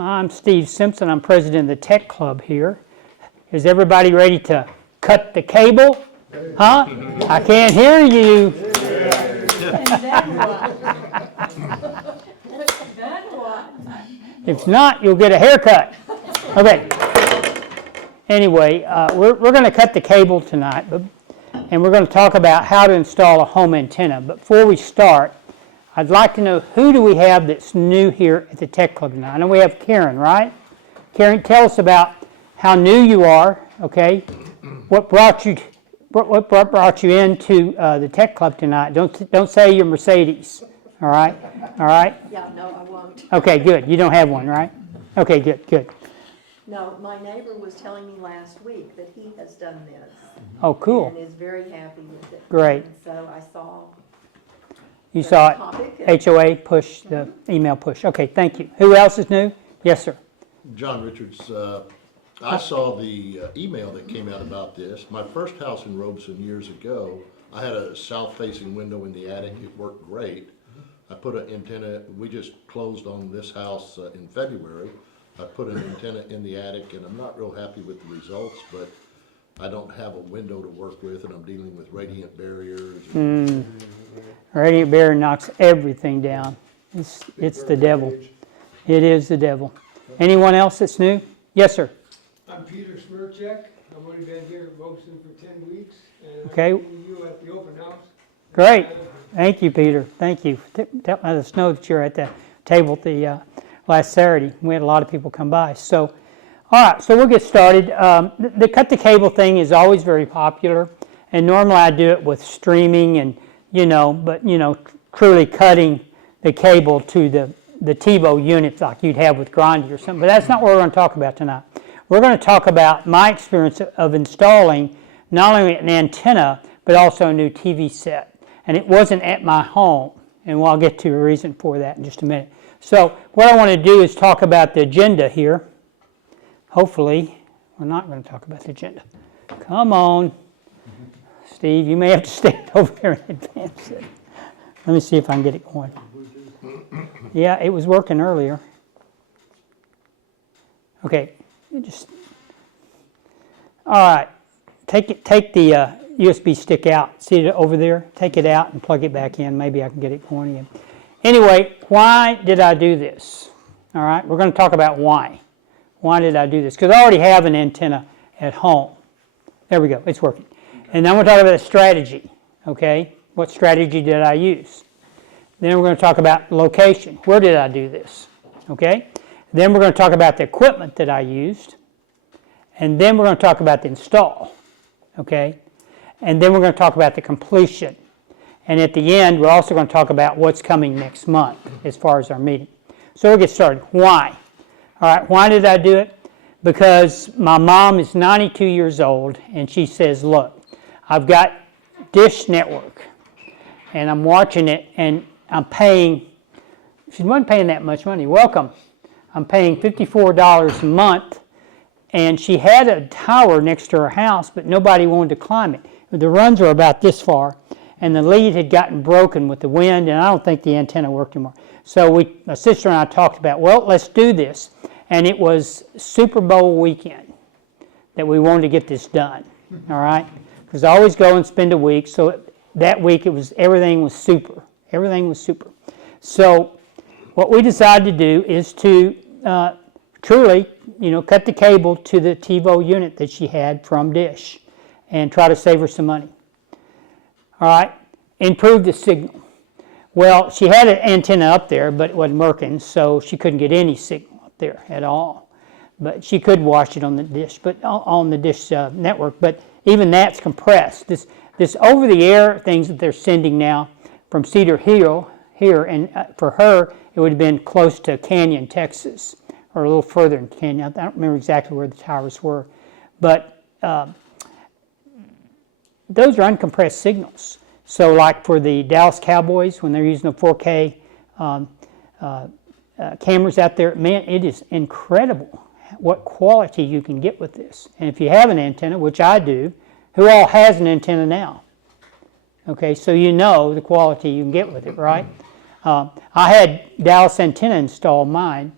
I'm Steve Simpson. I'm president of the Tech Club here. Is everybody ready to cut the cable? Huh? I can't hear you. And then what? Then what? If not, you'll get a haircut. Okay. Anyway, we're going to cut the cable tonight, and we're going to talk about how to install a home antenna. But before we start, I'd like to know, who do we have that's new here at the Tech Club tonight? I know we have Karen, right? Karen, tell us about how new you are, okay? What brought you into the Tech Club tonight? Don't say you're Mercedes, all right? All right? Yeah, no, I won't. Okay, good. You don't have one, right? Okay, good. No, my neighbor was telling me last week that he has done this. Oh, cool. And is very happy with it. Great. And so I saw. You saw topic. it, HOA push, the email push. Okay, thank you. Who else is new? Yes, sir. John Richards. I saw the email that came out about this. My first house in Robeson years ago, I had a south-facing window in the attic. It worked great. I put an antenna. We just closed on this house in February. I put an antenna in the attic, and I'm not real happy with the results, but I don't have a window to work with, and I'm dealing with radiant barriers. Radiant barrier knocks everything down. It's the devil. It is the devil. Anyone else that's new? Yes, sir. I'm Peter Smirchek. I've only been here at Robeson for 10 weeks. And Okay. I'm meeting you at the open house. Great. Thank you, Peter. Thank you. Let us know that you're at the table at the last Saturday. We had a lot of people come by. So, all right, so we'll get started. The cut the cable thing is always very popular, and normally I do it with streaming and, but, truly cutting the cable to the TiVo units like you'd have with Grundy or something. But that's not what we're going to talk about tonight. We're going to talk about my experience of installing not only an antenna, but also a new TV set. And it wasn't at my home, and I'll get to a reason for that in just a minute. So what I want to do is talk about the agenda here. Hopefully, we're not going to talk about the agenda. Come on. Steve, you may have to stand over there and advance it. Let me see if I can get it going. Yeah, it was working earlier. Okay, all right. Take the USB stick out. See it over there? Take it out and plug it back in. Maybe I can get it going again. Anyway, why did I do this? All right, we're going to talk about why. Why did I do this? Because I already have an antenna at home. There we go. It's working. And then we're talking about a strategy. Okay, what strategy did I use? Then we're going to talk about location. Where did I do this? Okay. Then we're going to talk about the equipment that I used. And then we're going to talk about the install. Okay. And then we're going to talk about the completion. And at the end, we're also going to talk about what's coming next month as far as our meeting. So we'll get started. Why? All right. Why did I do it? Because my mom is 92 years old, and she says, look, I've got Dish Network, and I'm watching it, and I'm paying, she wasn't paying that much money. Welcome. I'm paying $54 a month, and she had a tower next to her house, but nobody wanted to climb it. The runs are about this far, and the lead had gotten broken with the wind, and I don't think the antenna worked anymore. So my sister and I talked about, well, let's do this. And it was Super Bowl weekend that we wanted to get this done, all right? Because I always go and spend a week, so that week everything was super. Everything was super. So what we decided to do is to truly, cut the cable to the TiVo unit that she had from Dish and try to save her some money. All right, improve the signal. Well, she had an antenna up there, but it wasn't working, so she couldn't get any signal up there at all. But she could watch it on the Dish, but on the Dish network. But even that's compressed. This over-the-air things that they're sending now from Cedar Hill here, and for her, it would have been close to Canyon, Texas, or a little further in Canyon. I don't remember exactly where the towers were. But those are uncompressed signals. So like for the Dallas Cowboys, when they're using the 4K cameras out there, man, it is incredible what quality you can get with this. And if you have an antenna, which I do, who all has an antenna now? Okay, so you know the quality you can get with it, right? I had Dallas antenna installed mine,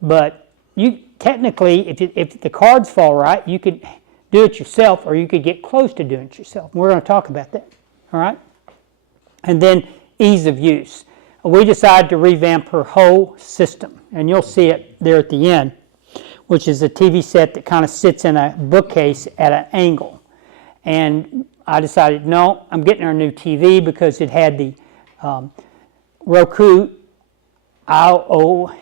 but you technically, if the cards fall right, you could do it yourself, or you could get close to doing it yourself. We're going to talk about that, all right? And then ease of use. We decided to revamp her whole system, and you'll see it there at the end, which is a TV set that kind of sits in a bookcase at an angle. And I decided, no, I'm getting her a new TV because it had the Roku IO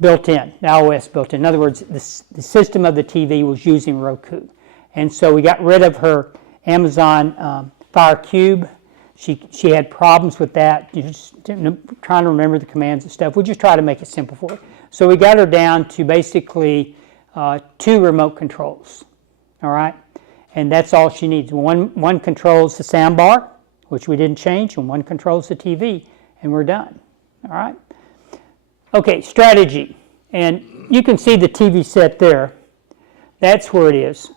built in, the iOS built in. In other words, the system of the TV was using Roku. And so we got rid of her Amazon Fire Cube. She had problems with that, just trying to remember the commands and stuff. We just try to make it simple for her. So we got her down to basically 2 remote controls, all right? And that's all she needs. One controls the sound bar, which we didn't change, and one controls the TV, and we're done, all right? Okay, strategy. And you can see the TV set there. That's where it is.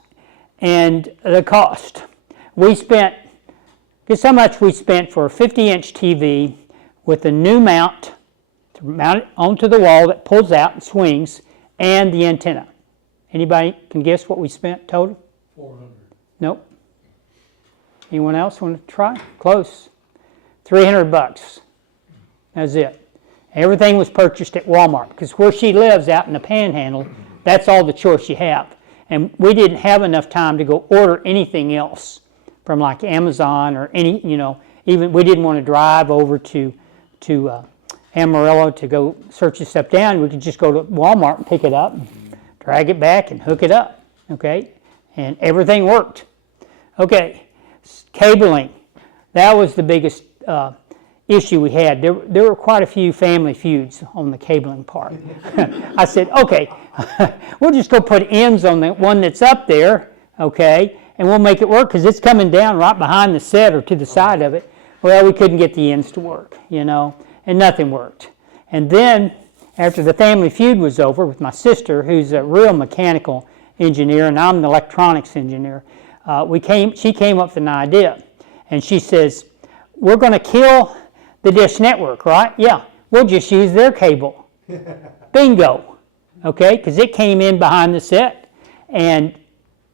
And the cost. Guess how much we spent for a 50-inch TV with a new mount to mount it onto the wall that pulls out and swings, and the antenna. Anybody can guess what we spent total? 400. Nope. Anyone else want to try? Close. $300. That's it. Everything was purchased at Walmart, because where she lives out in the Panhandle, that's all the choice you have. And we didn't have enough time to go order anything else from like Amazon or any, even we didn't want to drive over to Amarillo to go search this stuff down. We could just go to Walmart and pick it up, and drag it back and hook it up, okay? And everything worked. Okay, cabling. That was the biggest issue we had. There were quite a few family feuds on the cabling part. I said, okay, we'll just go put ends on the one that's up there, okay, and we'll make it work because it's coming down right behind the set or to the side of it. Well, we couldn't get the ends to work, and nothing worked. And then, after the family feud was over with my sister, who's a real mechanical engineer, and I'm an electronics engineer, she came up with an idea. And she says, we're going to kill the Dish Network, right? Yeah, we'll just use their cable. Bingo. Okay, because it came in behind the set, and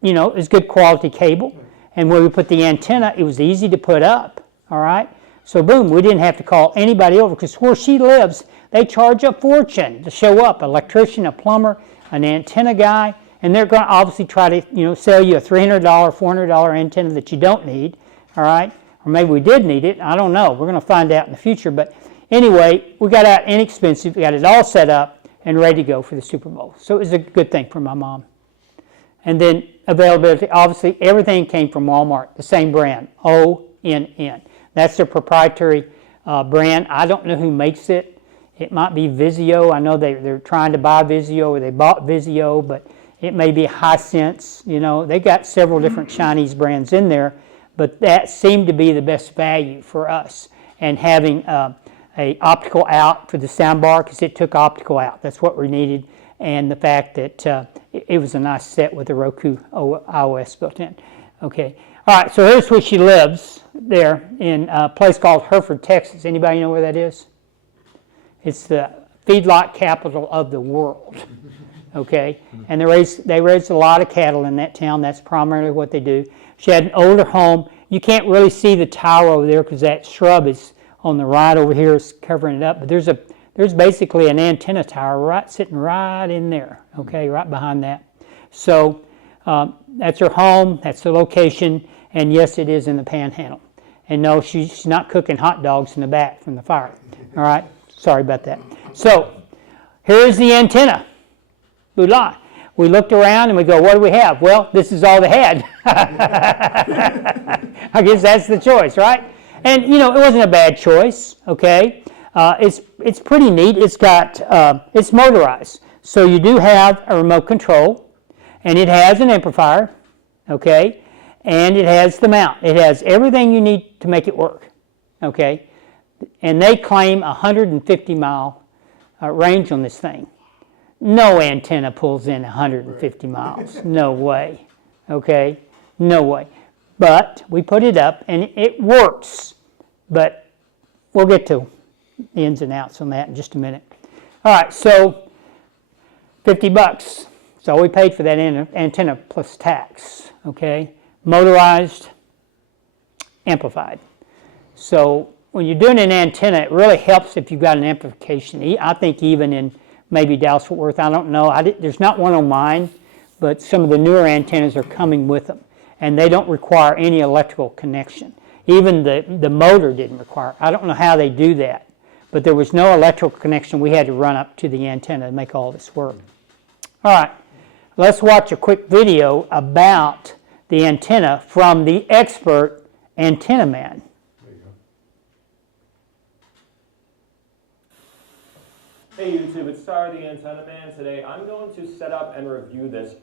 it was good quality cable. And where we put the antenna, it was easy to put up, all right? So boom, we didn't have to call anybody over, because where she lives, they charge a fortune to show up, an electrician, a plumber, an antenna guy, and they're going to obviously try to, sell you a $300, $400 antenna that you don't need, all right? Or maybe we did need it, I don't know. We're going to find out in the future. But anyway, we got out inexpensive, we got it all set up and ready to go for the Super Bowl. So it was a good thing for my mom. And then availability, obviously everything came from Walmart, the same brand, ONN. That's their proprietary brand. I don't know who makes it. It might be Vizio. I know they're trying to buy Vizio, or they bought Vizio, but it may be Hisense. They got several different Chinese brands in there, but that seemed to be the best value for us. And having a optical out for the sound bar, because it took optical out. That's what we needed. And the fact that it was a nice set with the Roku iOS built in. Okay. All right, so here's where she lives, there in a place called Hereford, Texas. Anybody know where that is? It's the feedlot capital of the world. Okay, and they raised a lot of cattle in that town. That's primarily what they do. She had an older home. You can't really see the tower over there because that shrub is on the right over here, is covering it up. But there's basically an antenna tower sitting right in there. Okay, right behind that. So that's her home. That's the location. And yes, it is in the Panhandle. And no, she's not cooking hot dogs in the back from the fire. All right, sorry about that. So here's the antenna. We looked around and we go, what do we have? Well, this is all they had. I guess that's the choice, right? And it wasn't a bad choice. Okay, it's pretty neat. It's got it's motorized, so you do have a remote control, and it has an amplifier. Okay, and it has the mount. It has everything you need to make it work. Okay, and they claim 150-mile range on this thing. No antenna pulls in 150 miles. No way. Okay? No way. But we put it up, and it works. But we'll get to the ins and outs on that in just a minute. All right, so $50. So we paid for that antenna plus tax, okay? Motorized, amplified. So when you're doing an antenna, it really helps if you've got an amplification. I think even in maybe Dallas-Fort Worth, I don't know. There's not one on mine, but some of the newer antennas are coming with them. And they don't require any electrical connection. Even the motor didn't require. I don't know how they do that. But there was no electrical connection we had to run up to the antenna to make all this work. All right, let's watch a quick video about the antenna from the expert antenna man. Hey YouTube, it's Star the Antenna Man. Today I'm going to set up and review this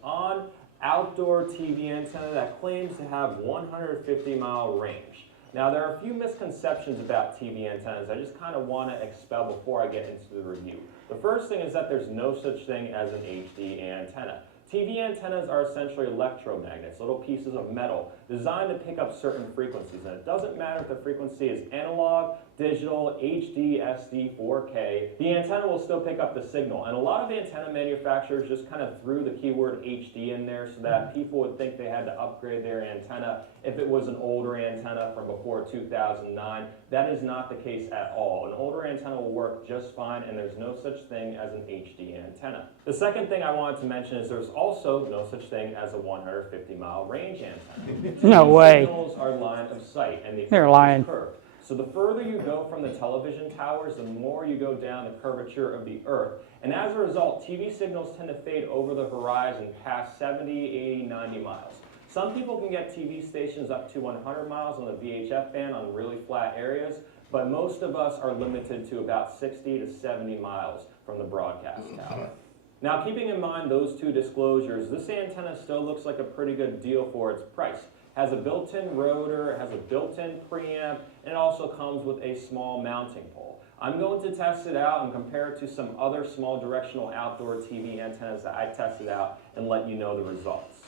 outdoor TV antenna that claims to have 150-mile range. Now there are a few misconceptions about TV antennas I just kind of want to expel before I get into the review. The first thing is that there's no such thing as an HD antenna. TV antennas are essentially electromagnets, little pieces of metal designed to pick up certain frequencies. And it doesn't matter if the frequency is analog, digital, HD, SD, 4K, the antenna will still pick up the signal. And a lot of antenna manufacturers just kind of threw the keyword HD in there so that people would think they had to upgrade their antenna if it was an older antenna from before 2009. That is not the case at all. An older antenna will work just fine, and there's no such thing as an HD antenna. The second thing I wanted to mention is there's also no such thing as a 150-mile range antenna. No way. Signals are line of sight, and the They're lying. curved. So the further you go from the television towers, the more you go down the curvature of the Earth. And as a result, TV signals tend to fade over the horizon past 70, 80, 90 miles. Some people can get TV stations up to 100 miles on the VHF band on really flat areas, but most of us are limited to about 60 to 70 miles from the broadcast tower. Now, keeping in mind those two disclosures, this antenna still looks like a pretty good deal for its price. Has a built-in rotor, it has a built-in preamp, and it also comes with a small mounting pole. I'm going to test it out and compare it to some other small directional outdoor TV antennas that I tested out and let you know the results.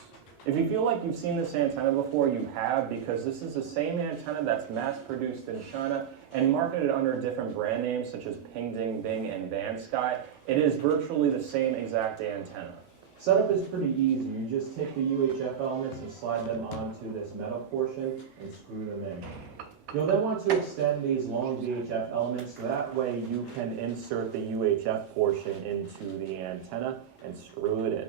If you feel like you've seen this antenna before, you have, because this is the same antenna that's mass-produced in China and marketed under different brand names such as Pingding, Bing, and Vansky. It is virtually the same exact antenna. Setup is pretty easy. You just take the UHF elements and slide them onto this metal portion and screw them in. You'll then want to extend these long VHF elements so that way you can insert the UHF portion into the antenna and screw it in.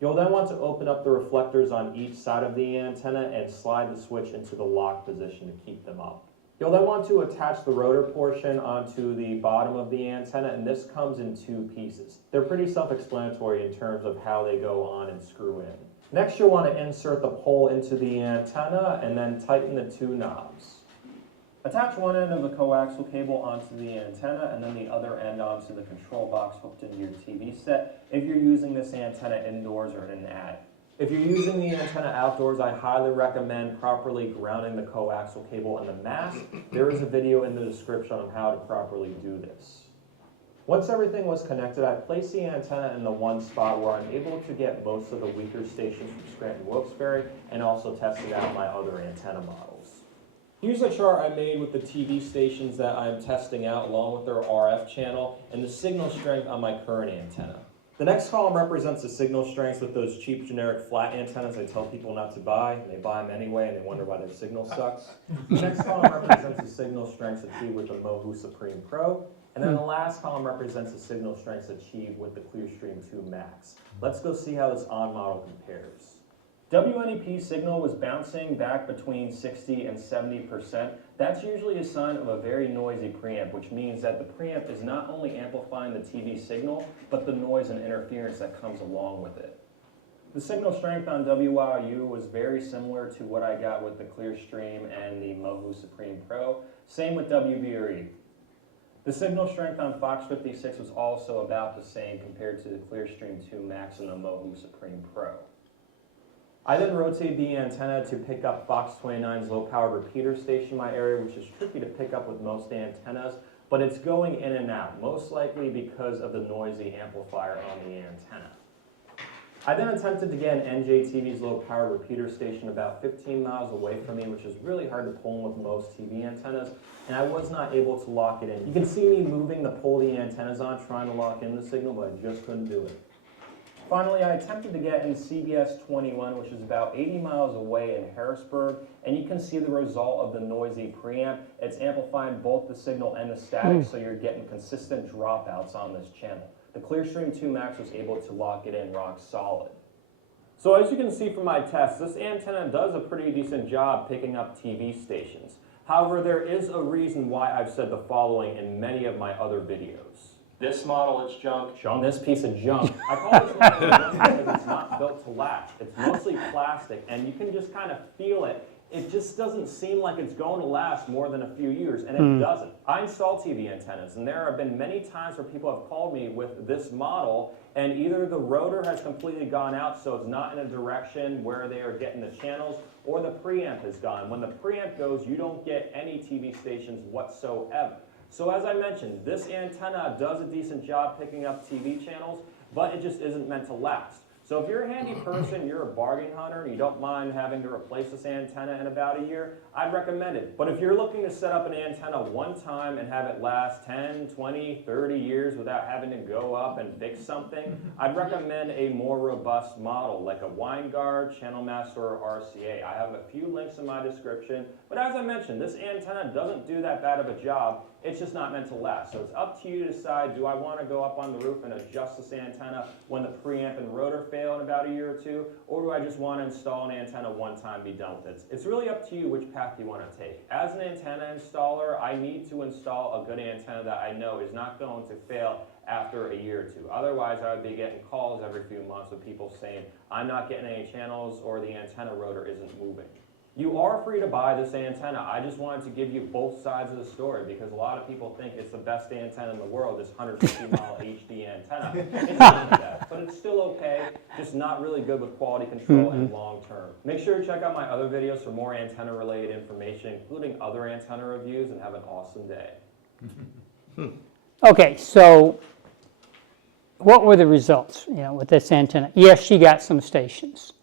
You'll then want to open up the reflectors on each side of the antenna and slide the switch into the lock position to keep them up. You'll then want to attach the rotor portion onto the bottom of the antenna, and this comes in two pieces. They're pretty self-explanatory in terms of how they go on and screw in. Next, you'll want to insert the pole into the antenna and then tighten the two knobs. Attach one end of the coaxial cable onto the antenna and then the other end onto the control box hooked into your TV set if you're using this antenna indoors or in an attic. If you're using the antenna outdoors, I highly recommend properly grounding the coaxial cable and the mast. There is a video in the description on how to properly do this. Once everything was connected, I placed the antenna in the one spot where I'm able to get most of the weaker stations from Scranton-Wilkes-Barre and also tested out my other antenna models. Here's a chart I made with the TV stations that I'm testing out along with their RF channel and the signal strength on my current antenna. The next column represents the signal strengths with those cheap generic flat antennas I tell people not to buy, and they buy them anyway and they wonder why their signal sucks. The next column represents the signal strengths achieved with the Mohu Supreme Pro, and then the last column represents the signal strengths achieved with the Clearstream 2 Max. Let's go see how this on-model compares. WNEP signal was bouncing back between 60 and 70%. That's usually a sign of a very noisy preamp, which means that the preamp is not only amplifying the TV signal, but the noise and interference that comes along with it. The signal strength on WYU was very similar to what I got with the Clearstream and the Mohu Supreme Pro. Same with WBRE. The signal strength on Fox 56 was also about the same compared to the Clearstream 2 Max and the Mohu Supreme Pro. I then rotate the antenna to pick up Fox 29's low-powered repeater station in my area, which is tricky to pick up with most antennas, but it's going in and out, most likely because of the noisy amplifier on the antenna. I then attempted to get NJTV's low-powered repeater station about 15 miles away from me, which is really hard to pull in with most TV antennas, and I was not able to lock it in. You can see me moving to pull the antennas on, trying to lock in the signal, but I just couldn't do it. Finally, I attempted to get in CBS 21, which is about 80 miles away in Harrisburg, and you can see the result of the noisy preamp. It's amplifying both the signal and the static, so you're getting consistent dropouts on this channel. The Clearstream 2 Max was able to lock it in rock solid. So as you can see from my test, this antenna does a pretty decent job picking up TV stations. However, there is a reason why I've said the following in many of my other videos. This model is junk. This piece of junk. I call this model junk because it's not built to last. It's mostly plastic, and you can just kind of feel it. It just doesn't seem like it's going to last more than a few years, and it doesn't. I install TV antennas, and there have been many times where people have called me with this model, and either the rotor has completely gone out, so it's not in a direction where they are getting the channels, or the preamp is gone. When the preamp goes, you don't get any TV stations whatsoever. So as I mentioned, this antenna does a decent job picking up TV channels, but it just isn't meant to last. So if you're a handy person, you're a bargain hunter, and you don't mind having to replace this antenna in about a year, I'd recommend it. But if you're looking to set up an antenna one time and have it last 10, 20, 30 years without having to go up and fix something, I'd recommend a more robust model like a WineGuard, Channel Master, or RCA. I have a few links in my description, but as I mentioned, this antenna doesn't do that bad of a job. It's just not meant to last. So it's up to you to decide, do I want to go up on the roof and adjust this antenna when the preamp and rotor fail in about a year or two, or do I just want to install an antenna one time, be done with it? It's really up to you which path you want to take. As an antenna installer, I need to install a good antenna that I know is not going to fail after a year or two. Otherwise, I would be getting calls every few months with people saying, I'm not getting any channels or the antenna rotor isn't moving. You are free to buy this antenna. I just wanted to give you both sides of the story because a lot of people think it's the best antenna in the world, this 150-mile HD antenna. It's not that, but it's still okay, just not really good with quality control and long term. Make sure to check out my other videos for more antenna-related information, including other antenna reviews, and have an awesome day. Okay, so what were the results, with this antenna? Yes, she got some stations.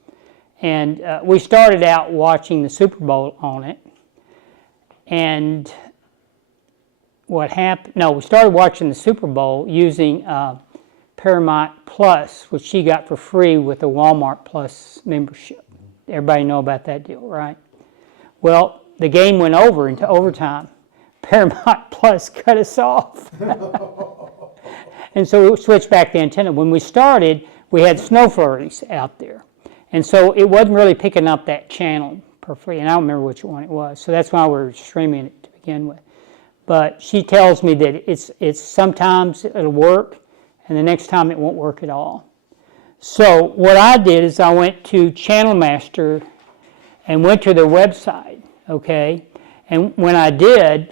And we started out watching the Super Bowl on it. And what happened, we started watching the Super Bowl using Paramount Plus, which she got for free with a Walmart Plus membership. Everybody know about that deal, right? Well, the game went over into overtime. Paramount Plus cut us off. And so we switched back the antenna. When we started, we had snow flurries out there. And so it wasn't really picking up that channel perfectly, and I don't remember which one it was. So that's why we were streaming it to begin with. But she tells me that it's sometimes it'll work, and the next time it won't work at all. So what I did is I went to Channel Master and went to their website, okay? And when I did,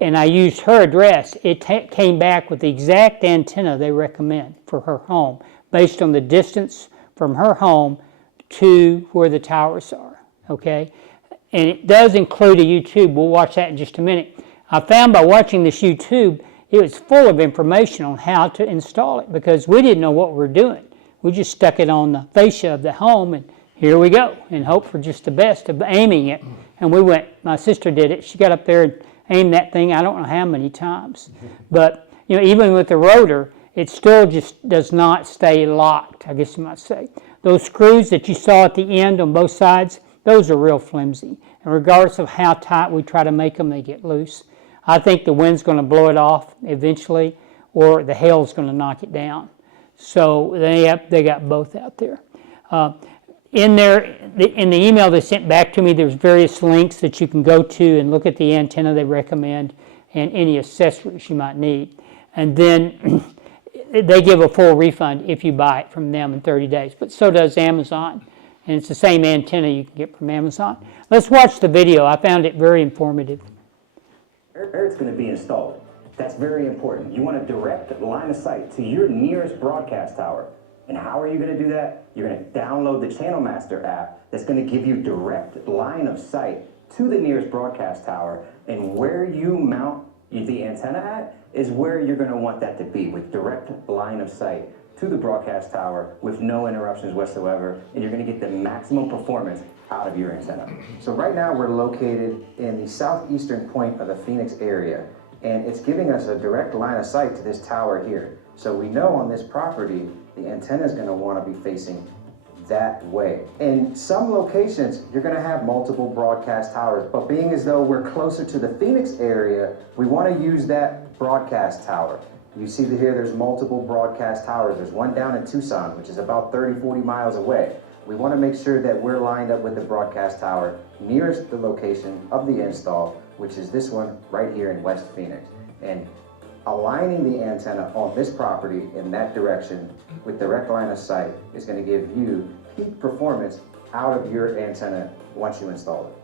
and I used her address, it came back with the exact antenna they recommend for her home, based on the distance from her home to where the towers are, okay? And it does include a YouTube. We'll watch that in just a minute. I found by watching this YouTube, it was full of information on how to install it because we didn't know what we were doing. We just stuck it on the fascia of the home and here we go, and hope for just the best of aiming it. And we went, my sister did it. She got up there and aimed that thing I don't know how many times. But even with the rotor, it still just does not stay locked, I guess you might say. Those screws that you saw at the end on both sides, those are real flimsy. And regardless of how tight we try to make them, they get loose. I think the wind's going to blow it off eventually, or the hail's going to knock it down. So they got both out there. In the email they sent back to me, there's various links that you can go to and look at the antenna they recommend and any accessories you might need. And then they give a full refund if you buy it from them in 30 days, but so does Amazon. And it's the same antenna you can get from Amazon. Let's watch the video. I found it very informative. Where it's going to be installed. That's very important. You want a direct line of sight to your nearest broadcast tower. And how are you going to do that? You're going to download the Channel Master app that's going to give you direct line of sight to the nearest broadcast tower, and where you mount the antenna at is where you're going to want that to be, with direct line of sight to the broadcast tower with no interruptions whatsoever, and you're going to get the maximum performance out of your antenna. So right now we're located in the southeastern point of the Phoenix area, and it's giving us a direct line of sight to this tower here. So we know on this property the antenna is going to want to be facing that way. In some locations, you're going to have multiple broadcast towers, but being as though we're closer to the Phoenix area, we want to use that broadcast tower. You see that here, there's multiple broadcast towers. There's one down in Tucson, which is about 30, 40 miles away. We want to make sure that we're lined up with the broadcast tower nearest the location of the install, which is this one right here in West Phoenix. And aligning the antenna on this property in that direction with direct line of sight is going to give you peak performance out of your antenna once you install it.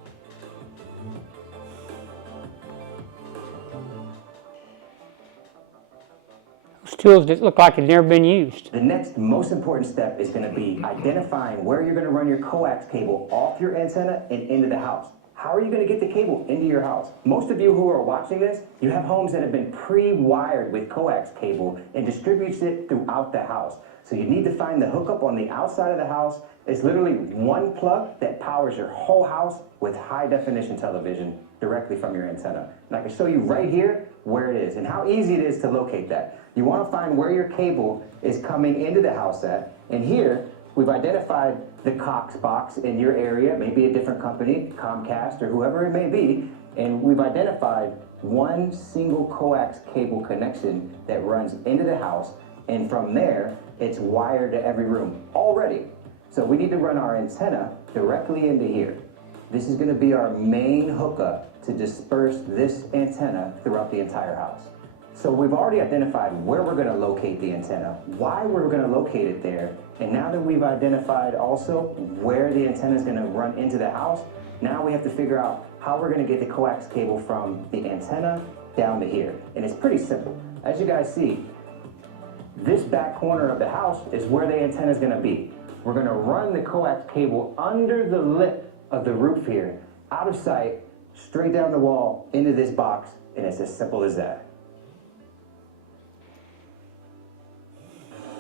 Those tools that look like they've never been used. The next most important step is going to be identifying where you're going to run your coax cable off your antenna and into the house. How are you going to get the cable into your house? Most of you who are watching this, you have homes that have been pre-wired with coax cable and distributes it throughout the house. So you need to find the hookup on the outside of the house. It's literally one plug that powers your whole house with high definition television directly from your antenna. And I can show you right here where it is and how easy it is to locate that. You want to find where your cable is coming into the house at, and here we've identified the Cox box in your area, maybe a different company, Comcast or whoever it may be, and we've identified one single coax cable connection that runs into the house, and from there it's wired to every room already. So we need to run our antenna directly into here. This is going to be our main hookup to disperse this antenna throughout the entire house. So we've already identified where we're going to locate the antenna, why we're going to locate it there, and now that we've identified also where the antenna is going to run into the house, now we have to figure out how we're going to get the coax cable from the antenna down to here. And it's pretty simple. As you guys see, this back corner of the house is where the antenna is going to be. We're going to run the coax cable under the lip of the roof here, out of sight, straight down the wall, into this box, and it's as simple as that.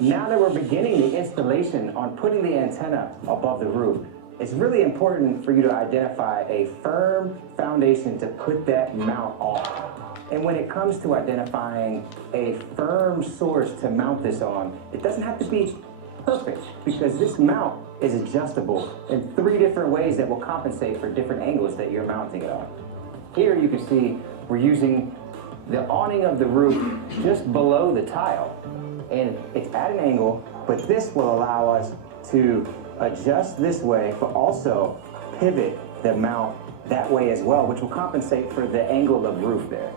Now that we're beginning the installation on putting the antenna above the roof, it's really important for you to identify a firm foundation to put that mount on. And when it comes to identifying a firm source to mount this on, it doesn't have to be perfect because this mount is adjustable in 3 different ways that will compensate for different angles that you're mounting it on. Here you can see we're using the awning of the roof just below the tile. And it's at an angle, but this will allow us to adjust this way, but also pivot the mount that way as well, which will compensate for the angle of roof there.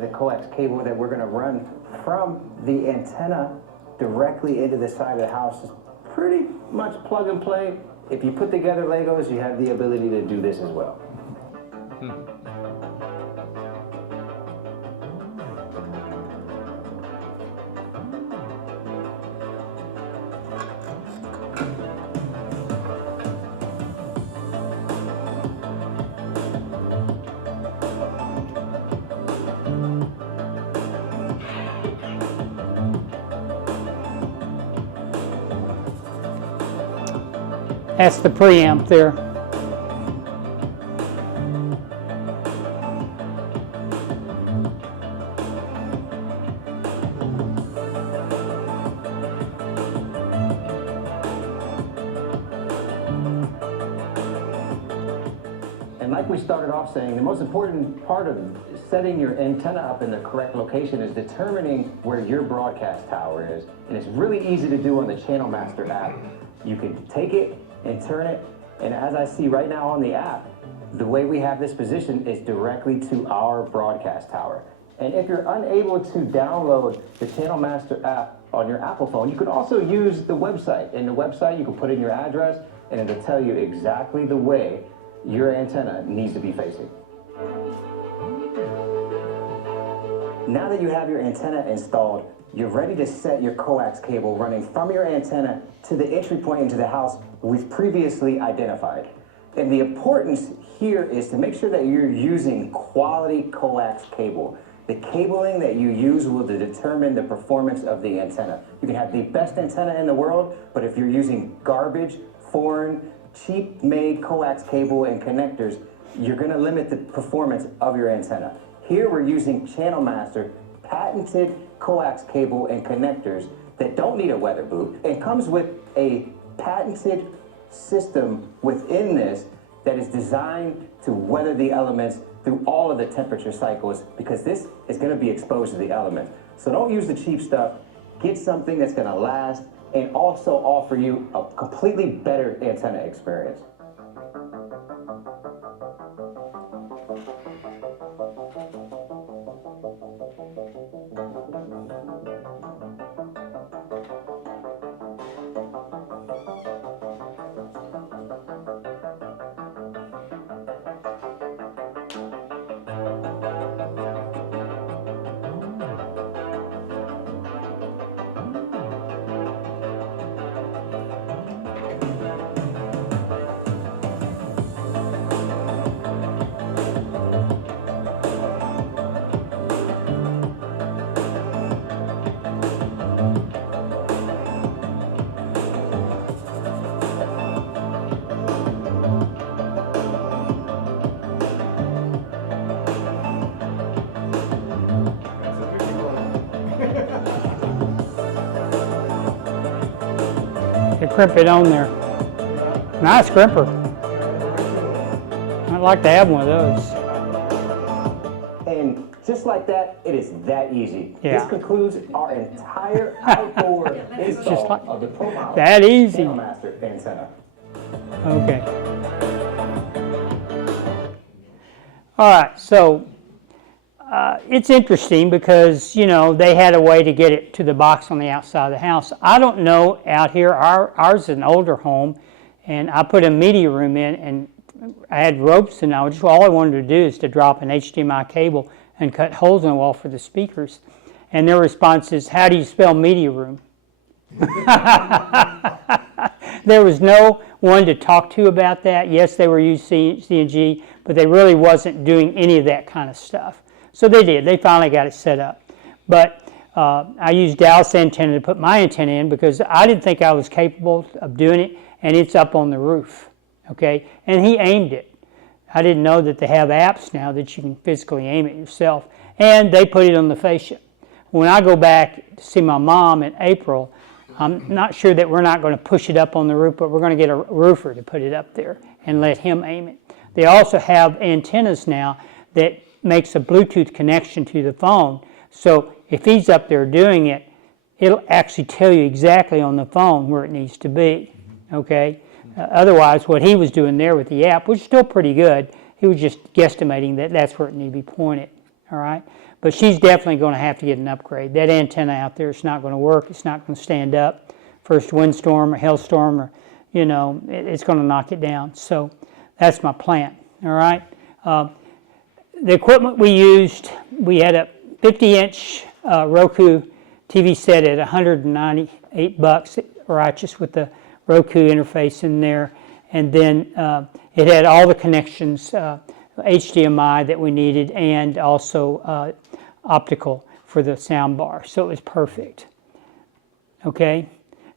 The coax cable that we're going to run from the antenna directly into the side of the house is pretty much plug and play. If you put together Legos, you have the ability to do this as well. That's the preamp there. And like we started off saying, the most important part of setting your antenna up in the correct location is determining where your broadcast tower is. And it's really easy to do on the Channel Master app. You can take it and turn it, and as I see right now on the app, the way we have this position is directly to our broadcast tower. And if you're unable to download the Channel Master app on your Apple phone, you can also use the website. In the website, you can put in your address, and it'll tell you exactly the way your antenna needs to be facing. Now that you have your antenna installed you're ready to set your coax cable running from your antenna to the entry point into the house we've previously identified. And the importance here is to make sure that you're using quality coax cable. The cabling that you use will determine the performance of the antenna. You can have the best antenna in the world, but if you're using garbage, foreign, cheap-made coax cable and connectors, you're gonna limit the performance of your antenna. Here we're using Channel Master patented coax cable and connectors that don't need a weather boot and comes with a patented system within this that is designed to weather the elements through all of the temperature cycles, because this is going to be exposed to the elements. So don't use the cheap stuff. Get something that's going to last and also offer you a completely better antenna experience. That's a big one. You crimp it on there. Nice crimper. I'd like to have one of those. And just like that, it is that easy. Yeah. This concludes our entire outdoor install just like of the ProModel that easy. Channel Master antenna. Okay. All right, so it's interesting because, you know, they had a way to get it to the box on the outside of the house. I don't know out here, ours is an older home, and I put a media room in, and I had ropes, and all I wanted to do is to drop an HDMI cable and cut holes in the wall for the speakers. And their response is, how do you spell media room? There was no one to talk to about that. Yes, they were using CNG, but they really wasn't doing any of that kind of stuff. So they did. They finally got it set up. But I used Dallas antenna to put my antenna in because I didn't think I was capable of doing it, and it's up on the roof, okay? And he aimed it. I didn't know that they have apps now that you can physically aim it yourself, and they put it on the fascia. When I go back to see my mom in April, I'm not sure that we're not going to push it up on the roof, but we're going to get a roofer to put it up there and let him aim it. They also have antennas now that makes a Bluetooth connection to the phone. So if he's up there doing it, it'll actually tell you exactly on the phone where it needs to be, okay? Otherwise, what he was doing there with the app was still pretty good. He was just guesstimating that that's where it needed to be pointed, all right? But she's definitely going to have to get an upgrade. That antenna out there is not going to work. It's not going to stand up. First windstorm or hailstorm, or, you know, it's going to knock it down. So that's my plan, all right? The equipment we used, we had a 50-inch Roku TV set at $198, right, just with the Roku interface in there. And then it had all the connections, HDMI that we needed, and also optical for the sound bar. So it was perfect. Okay,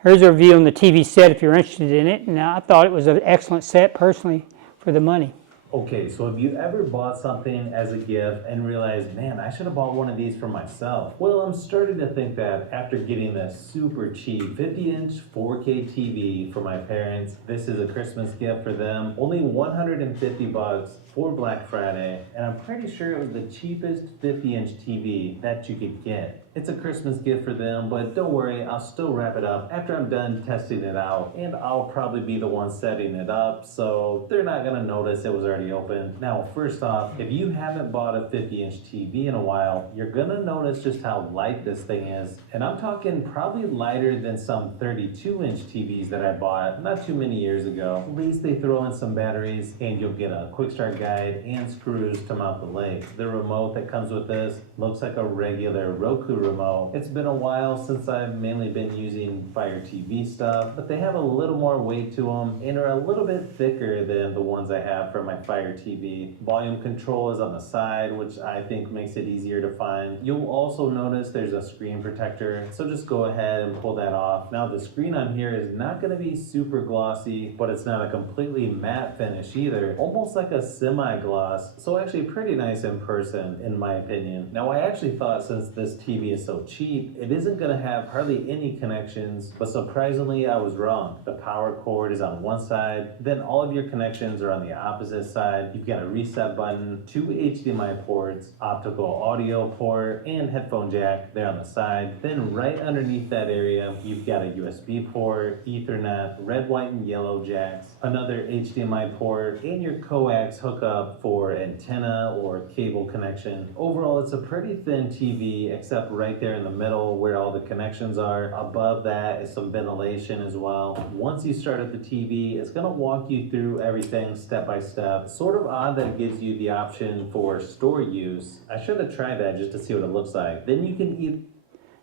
here's a review on the TV set if you're interested in it. Now, I thought it was an excellent set personally for the money. Okay, so have you ever bought something as a gift and realized, man, I should have bought one of these for myself? Well, I'm starting to think that after getting this super cheap 50-inch 4K TV for my parents, this is a Christmas gift for them. Only $150 for Black Friday, and I'm pretty sure it was the cheapest 50-inch TV that you could get. It's a Christmas gift for them, but don't worry, I'll still wrap it up after I'm done testing it out, and I'll probably be the one setting it up, so they're not gonna notice it was already open. Now, first off, if you haven't bought a 50-inch TV in a while, you're gonna notice just how light this thing is, and I'm talking probably lighter than some 32-inch TVs that I bought not too many years ago. At least they throw in some batteries, and you'll get a quick start guide and screws to mount the legs. The remote that comes with this looks like a regular Roku remote. It's been a while since I've mainly been using Fire TV stuff, but they have a little more weight to them and are a little bit thicker than the ones I have for my Fire TV. Volume control is on the side, which I think makes it easier to find. You'll also notice there's a screen protector, so just go ahead and pull that off. Now the screen on here is not going to be super glossy, but it's not a completely matte finish either, almost like a semi-gloss, so actually pretty nice in person in my opinion. Now I actually thought since this TV is so cheap, it isn't going to have hardly any connections, but surprisingly I was wrong. The power cord is on one side, then all of your connections are on the opposite side. You've got a reset button, 2 HDMI ports, optical audio port, and headphone jack there on the side. Then right underneath that area, you've got a USB port, Ethernet, red, white, and yellow jacks, another HDMI port, and your coax hookup for antenna or cable connection. Overall, it's a pretty thin TV, except right there in the middle where all the connections are. Above that is some ventilation as well. Once you start up the TV, it's gonna walk you through everything step by step. Sort of odd that it gives you the option for store use. I should have tried that just to see what it looks like. Then you can either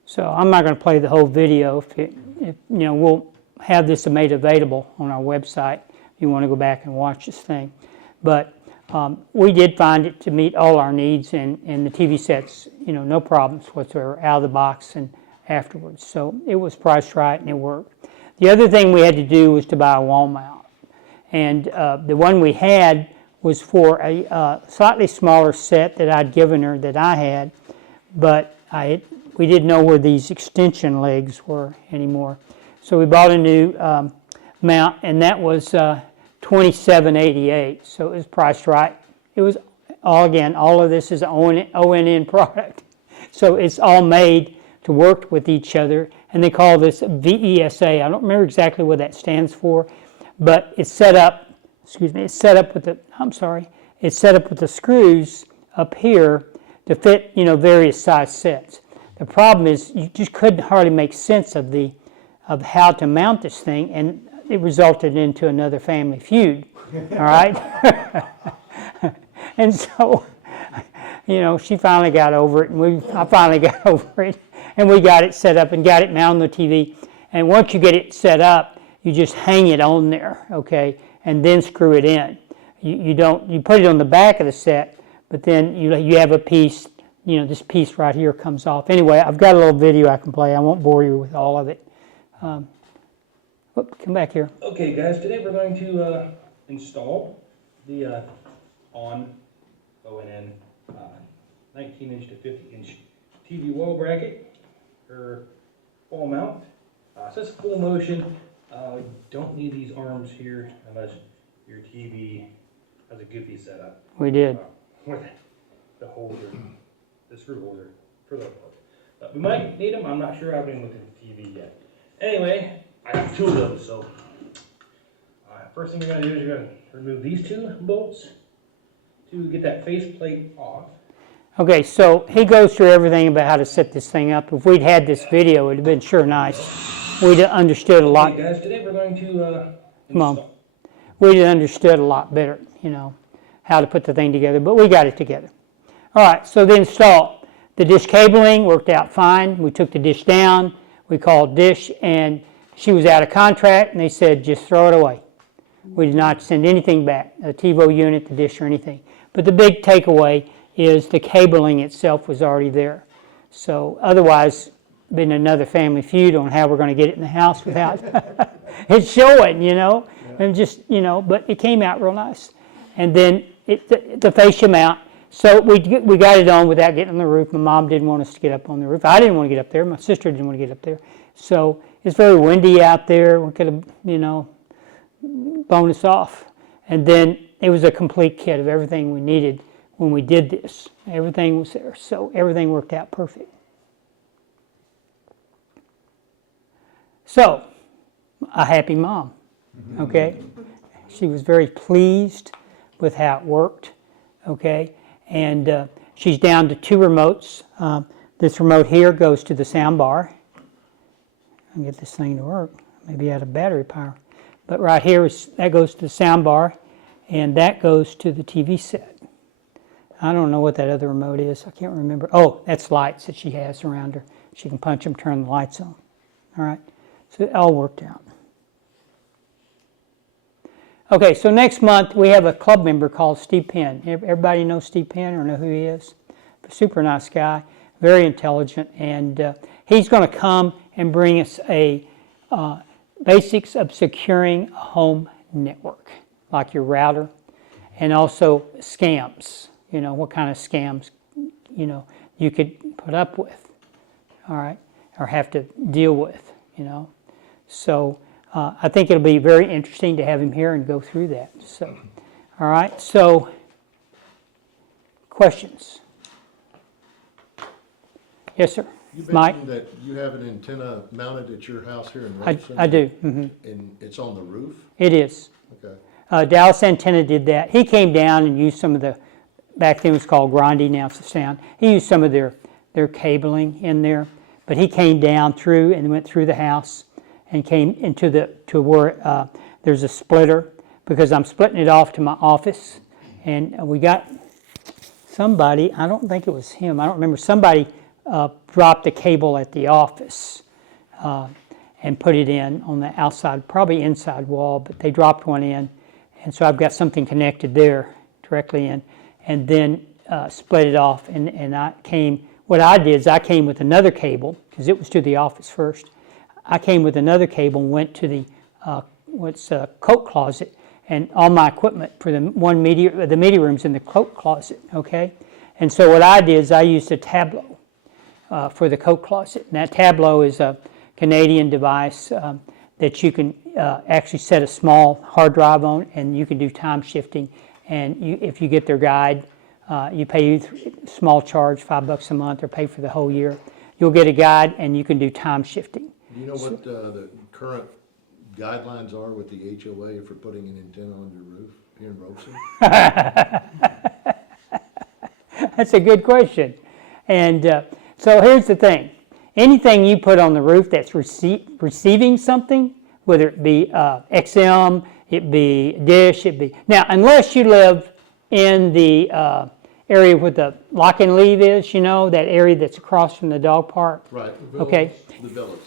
So I'm not going to play the whole video. If we'll have this made available on our website if you want to go back and watch this thing. But we did find it to meet all our needs, and the TV sets, no problems whatsoever out of the box and afterwards. So it was priced right and it worked. The other thing we had to do was to buy a wall mount. And the one we had was for a slightly smaller set that I'd given her that I had, but we didn't know where these extension legs were anymore. So we bought a new mount, and that was $27.88. So it was priced right. It was all of this is an ONN product. So it's all made to work with each other, and they call this VESA. I don't remember exactly what that stands for, but it's set up. It's set up with the screws up here to fit various size sets. The problem is you just couldn't hardly make sense of how to mount this thing, and it resulted into another Family Feud. All right, and so she finally got over it, and I finally got over it, and we got it set up and got it mounted on the TV. And once you get it set up, you just hang it on there, okay, and then screw it in. You put it on the back of the set, but then you have a piece. This piece right here comes off. Anyway, I've got a little video I can play. I won't bore you with all of it. Come back here. Okay, guys, today we're going to install the ONN 19-inch to 50-inch TV wall bracket or wall mount. It says full motion. You don't need these arms here unless your TV has a goofy setup. We did. With the holder. The screw holder for the we might need them. I'm not sure. I haven't looked at the TV yet. Anyway, I have 2 of those. So first thing you're going to do is you're going to remove these 2 bolts to get that faceplate off. Okay, so he goes through everything about how to set this thing up. If we'd had this video, it'd have been sure nice. We'd have understood a lot. Okay, guys, today we're going to Come on. We'd have understood a lot better, how to put the thing together. But we got it together. All right, so the install. The dish cabling worked out fine. We took the dish down. We called Dish, and she was out of contract, and they said, just throw it away. We did not send anything back, a TiVo unit, the dish, or anything. But the big takeaway is the cabling itself was already there. So otherwise, been another Family Feud on how we're going to get it in the house without it showing, and just, but it came out real nice. And then the fascia mount. So we got it on without getting on the roof. My mom didn't want us to get up on the roof. I didn't want to get up there. My sister didn't want to get up there. So it's very windy out there. We could have, blown us off. And then it was a complete kit of everything we needed when we did this. Everything was there. So everything worked out perfect. So, a happy mom, okay? She was very pleased with how it worked, okay? And she's down to 2 remotes. This remote here goes to the sound bar. I'll get this thing to work. Maybe out of battery power. But right here, that goes to the sound bar, and that goes to the TV set. I don't know what that other remote is. I can't remember. Oh, that's lights that she has around her. She can punch them, turn the lights on. All right, so it all worked out. Okay, so next month we have a club member called Steve Penn. Everybody know Steve Penn or know who he is? Super nice guy, very intelligent, and he's going to come and bring us a basics of securing a home network, like your router, and also scams. You know, what kind of scams, you know, you could put up with, all right, or have to deal with, you know. So I think it'll be very interesting to have him here and go through that. So, all right, so questions? Yes, sir. You Mike? mentioned that you have an antenna mounted at your house here in I Robeson? do. And it's on the roof? It is. Okay. Dallas Antenna did that. He came down and used some of the, back then it was called Grundy, now it's the Sound. He used some of their cabling in there, but he came down through and went through the house and came into to where there's a splitter, because I'm splitting it off to my office, and we got somebody, I don't think it was him, I don't remember, somebody dropped the cable at the office and put it in on the outside, probably inside wall, but they dropped one in, and so I've got something connected there directly in, and then split it off, and I came, what I did is I came with another cable, because it was to the office first. I came with another cable and went to the coat closet, and all my equipment for the media room's in the coat closet, okay? And so what I did is I used a Tableau for the coat closet, and that Tableau is a Canadian device that you can actually set a small hard drive on, and you can do time shifting, and if you get their guide, you pay a small charge, $5 a month, or pay for the whole year. You'll get a guide, and you can do time shifting. Do you know what the current guidelines are with the HOA for putting an antenna on your roof here in Robeson? That's a good question. And so here's the thing. Anything you put on the roof that's receiving something, whether it be XM, it be dish, it be... Now, unless you live in the area where the lock and leave is, you know, that area that's across from the dog park. Right. Okay. The villas.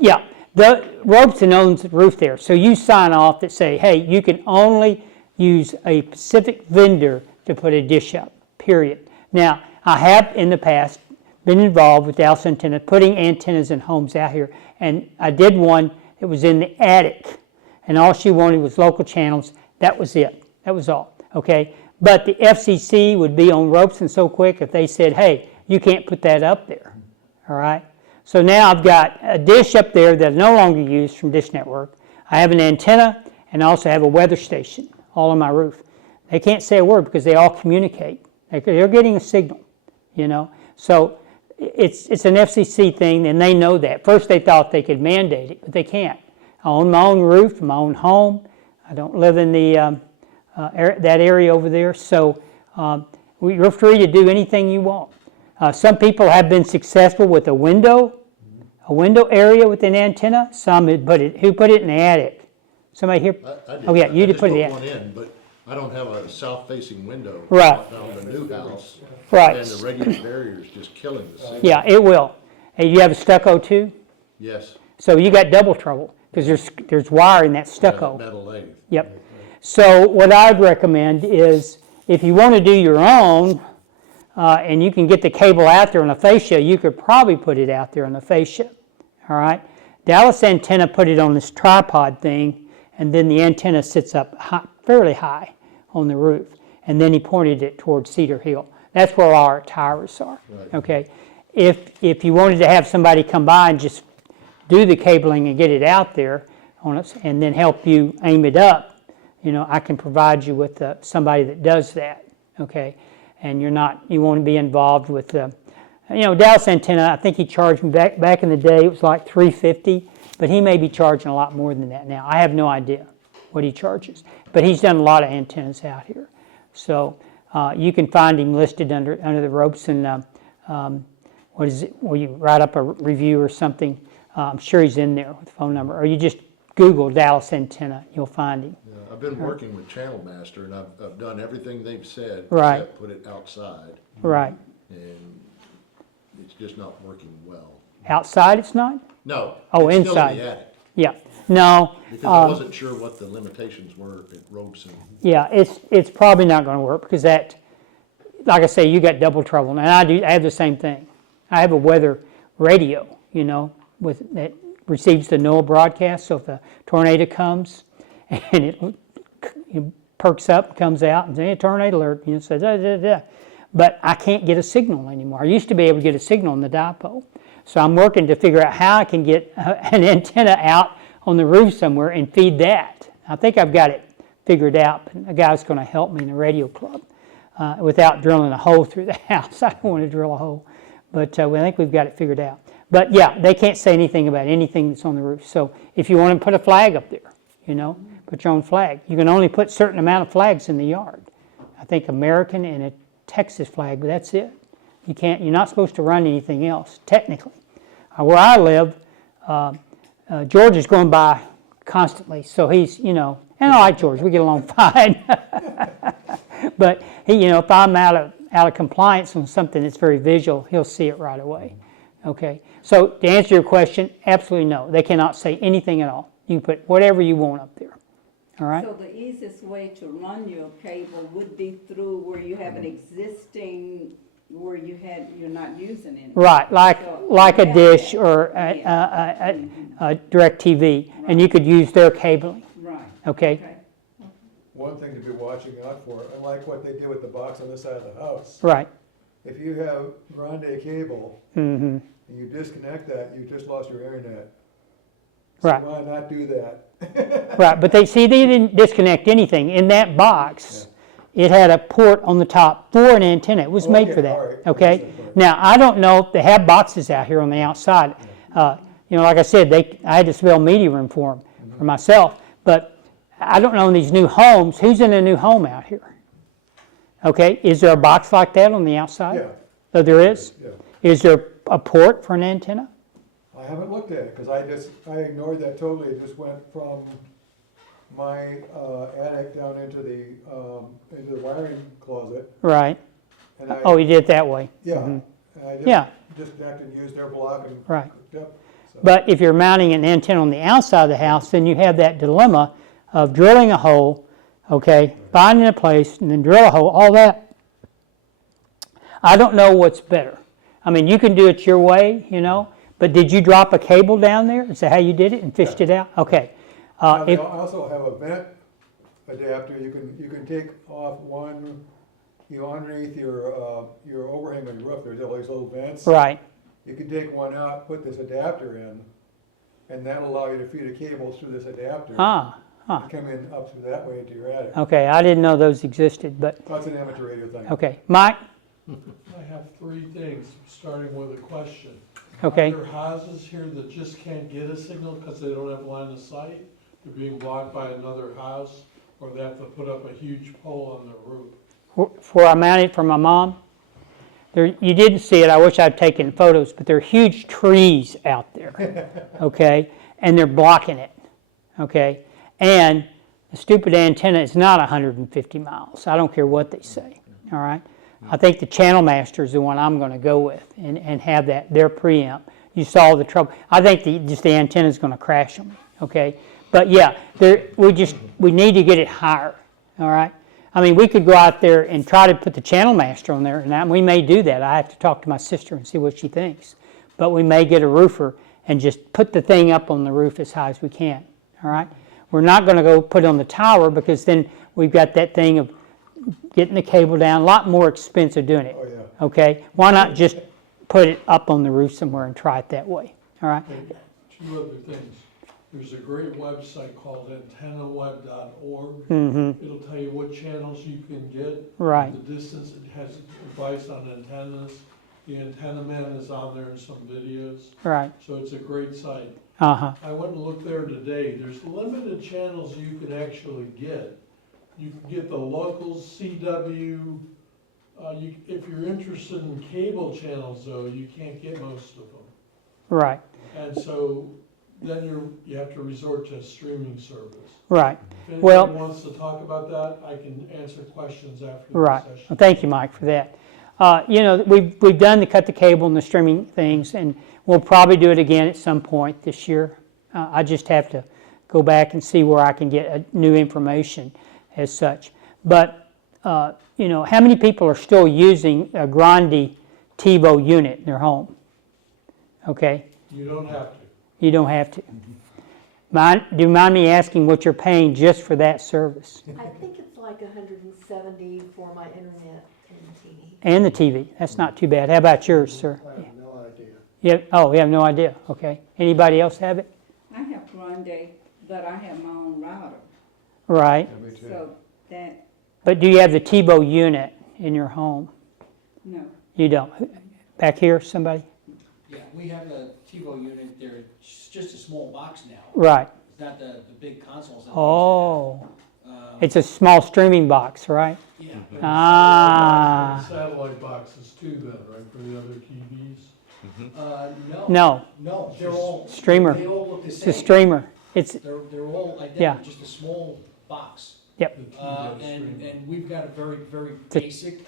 Yeah, the Robeson owns the roof there, so you sign off that say, hey, you can only use a specific vendor to put a dish up, period. Now, I have in the past been involved with Dallas Antenna, putting antennas in homes out here, and I did one that was in the attic, and all she wanted was local channels. That was it. That was all, okay? But the FCC would be on Robeson so quick if they said, hey, you can't put that up there, all right? So now I've got a dish up there that I no longer use from Dish Network. I have an antenna, and I also have a weather station all on my roof. They can't say a word because they all communicate. They're getting a signal, you know. So it's an FCC thing, and they know that. First they thought they could mandate it, but they can't. I own my own roof, my own home. I don't live in the that area over there, so you're free to do anything you want. Some people have been successful with a window area with an antenna. Some who put it in the attic. Somebody here? I did. Oh yeah, you did put it in the one attic. in, but I don't have a south-facing window. Right. On the new house. Right. And the regular barrier is just killing the signal. Yeah, it will. And you have a stucco too? Yes. So you got double trouble because there's wire in that stucco. Metal lathe. Yep. So what I'd recommend is if you want to do your own, and you can get the cable out there on a fascia, you could probably put it out there on a fascia, all right? Dallas Antenna put it on this tripod thing, and then the antenna sits up fairly high on the roof, and then he pointed it towards Cedar Hill. That's where our towers are, Right. okay? If you wanted to have somebody come by and just do the cabling and get it out there on us, and then help you aim it up, you know, I can provide you with somebody that does that, okay? And you won't be involved with Dallas Antenna, I think he charged me back in the day, it was like $350, but he may be charging a lot more than that now. I have no idea what he charges, but he's done a lot of antennas out here. So you can find him listed under the Robeson, what is it, where you write up a review or something. I'm sure he's in there with the phone number, or you just Google Dallas Antenna, you'll find him. Yeah, I've been working with Channel Master, and I've done everything they've said. Right. Except put it outside, Right. and it's just not working well. Outside it's not? No. Oh, it's still in inside. the attic, Yeah, no. because I wasn't sure what the limitations were at Robeson. Yeah, it's probably not gonna work because that, like I say, you got double trouble. And I have the same thing. I have a weather radio, you know, that receives the NOAA broadcast. So if a tornado comes and it perks up, comes out and says, hey, tornado alert, you know, says, da, da, da. But I can't get a signal anymore. I used to be able to get a signal on the dipole. So I'm working to figure out how I can get an antenna out on the roof somewhere and feed that. I think I've got it figured out, but a guy's going to help me in the radio club without drilling a hole through the house. I don't want to drill a hole, but I think we've got it figured out. But yeah, they can't say anything about anything that's on the roof. So if you want to put a flag up there, you know, put your own flag. You can only put a certain amount of flags in the yard. I think American and a Texas flag, but that's it. You're not supposed to run anything else, technically. Where I live, George is going by constantly, so he's, you know, and I like George, we get along fine. But he, you know, if I'm out of compliance on something that's very visual, he'll see it right away. Okay, so to answer your question, absolutely no. They cannot say anything at all. You can put whatever you want up there. All right? So the easiest way to run your cable would be through where you have an existing, where you're not using it. Right, like a yeah. dish or a direct TV, and you could use their cabling. Right. Okay? Okay. One thing to be watching out for, unlike what they did with the box on this side of the house, Right. if you have Grande cable Mm-hmm. and you disconnect that, you just lost your internet. Right. So why not do that? Right, but they didn't disconnect anything. In that box, it had a port on the top for an antenna. It was made Okay, for that. all right. Okay? Now, I don't know if they have boxes out here on the outside. You know, like I said, I had to spell media room for them, for myself. But I don't know in these new homes, who's in a new home out here? Okay, is there a box like that on the outside? Yeah. Oh, there is? Yeah. Is there a port for an antenna? I haven't looked at it, because I ignored that totally. It just went from my attic down into the wiring closet. Right. And Oh, you did it that way. Yeah. Mhm. And I Yeah. just disconnected and used their block and Right. hooked up. So- But if you're mounting an antenna on the outside of the house, then you have that dilemma of drilling a hole, okay, finding a place, and then drill a hole, all that. I don't know what's better. I mean, you can do it your way, you know, but did you drop a cable down there? Is that how you did it and fished it out? Okay. Now, they If- also have a vent adapter. You can take off one, you know, underneath your overhang on your roof. There's all these little vents. Right, You can take one out, put this adapter in, and that'll allow you to feed a cable through this adapter. huh. And come in up through that way into your attic. Okay, I didn't know those existed, but, That's an amateur radio thing. okay. Mike? I have three things, starting with a question. Okay. Are there houses here that just can't get a signal because they don't have line of sight? They're being blocked by another house, or they have to put up a huge pole on their roof? Where I mounted it for my mom, you didn't see it, I wish I'd taken photos, but there are huge trees out there, okay? And they're blocking it, okay? And the stupid antenna is not 150 miles. I don't care what they say, all right? I think the Channel Master is the one I'm going to go with and have their preamp. You saw the trouble. I think the antenna is going to crash on me, okay? But yeah, we need to get it higher, all right? I mean, we could go out there and try to put the Channel Master on there, and we may do that. I have to talk to my sister and see what she thinks. But we may get a roofer and just put the thing up on the roof as high as we can, all right? We're not going to go put it on the tower because then we've got that thing of getting the cable down, a lot more expensive doing it, Oh, yeah. okay? Why not just put it up on the roof somewhere and try it that way, all right? And two other things. There's a great website called antennaweb.org. Mm-hmm, It'll tell you what channels you can get. right, The distance, it has advice on antennas. The Antenna Man is on there in some videos, right, so it's a great site. uh-huh, I went and looked there today. There's limited channels you can actually get. You can get the locals, CW. If you're interested in cable channels, though, you can't get most of them. right, And so then you have to resort to a streaming service. right, If Well- anybody wants to talk about that, I can answer questions after the right. session. Well, thank you, Mike, for that. we've done the cut the cable and the streaming things, and we'll probably do it again at some point this year. I just have to go back and see where I can get new information as such. But, how many people are still using a Grande TiVo unit in their home? Okay, You don't have to. you don't have to. Do you mind me asking what you're paying just for that service? I think it's like 170 for my internet and TV. And the TV, that's not too bad. How about yours, sir? I have no idea. You have no idea, okay. Anybody else have it? I have Grande, but I have my own router, Right, Yeah, me too. so that, but do you have the TiVo unit in your home? no. You don't? Back here, somebody? Yeah, we have a TiVo unit there, it's just a small box now, Right. it's not the big consoles that Oh, we used to have. it's a small streaming box, right? Yeah, Ah, Satellite boxes too then, right, for the other TVs? no, no, they're all. Streamer. They all look the it's a same. streamer. It's, They're all Yeah. identical, just a small box. yep, The TiVo streamer. And we've got a very, very a- basic,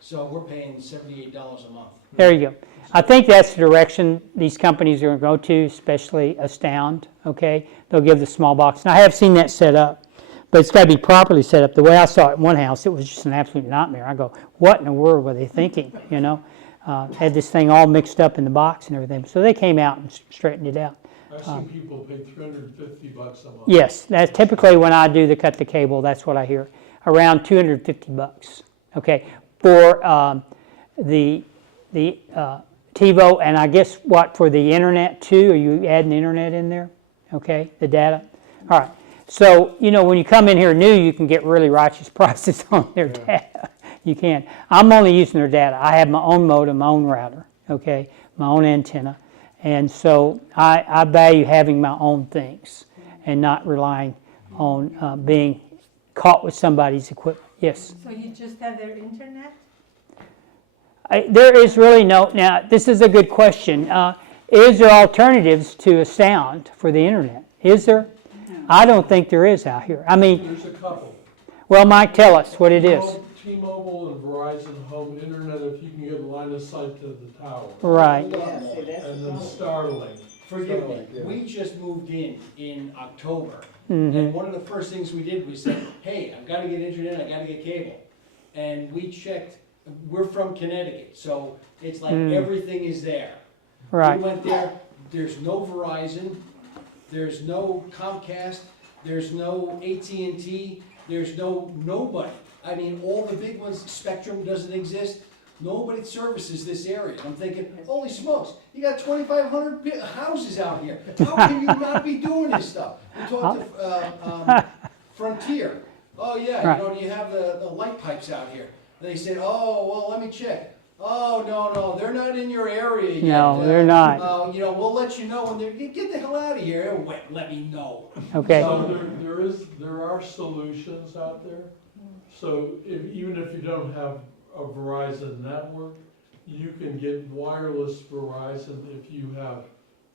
so we're paying $78 a month. there you go. I think that's the direction these companies are going to go to, especially Astound, okay? They'll give the small box. And I have seen that set up, but it's got to be properly set up. The way I saw it in one house, it was just an absolute nightmare. I go, what in the world were they thinking, Had this thing all mixed up in the box and everything. So they came out and straightened it out. I've seen people pay $350 a month. Yes, that's typically when I do the cut the cable, that's what I hear, around $250, okay, for the TiVo, and I guess for the internet too, are you adding the internet in there? Okay, the data? All right, so, when you come in here new, you can get really righteous prices on their data. You can. I'm only using their data. I have my own modem, my own router, okay, my own antenna. And so I value having my own things and not relying on being caught with somebody's equipment. Yes? So you just have their internet? There is really no, now this is a good question. Is there alternatives to Astound for the internet? Is there? I don't think there is out here. I mean, There's a couple. well, Mike, tell us what it is. T-Mobile and Verizon Home Internet, if you can get line of sight to the tower. Right. Yeah, see, that's And the then problem. Starlink. Forgive me, Starlink, yeah. we just moved in October, Mhm. and one of the first things we did, we said, hey, I've gotta get internet, I gotta get cable. And we checked, we're from Connecticut, so it's like everything is there. Right. We went there, there's no Verizon, there's no Comcast, there's no AT&T, there's nobody. I mean, all the big ones, Spectrum doesn't exist, nobody services this area. I'm thinking, holy smokes, you got 2,500 houses out here. How can you not be doing this stuff? We talked to Frontier. Oh yeah, Right. you have the light pipes out here. They said, oh, well, let me check. Oh, no, they're not in your area yet. No, they're not. We'll let you know when they're, get the hell out of here. Let me know. Okay. So there are solutions out there. So even if you don't have a Verizon network, you can get wireless Verizon if you have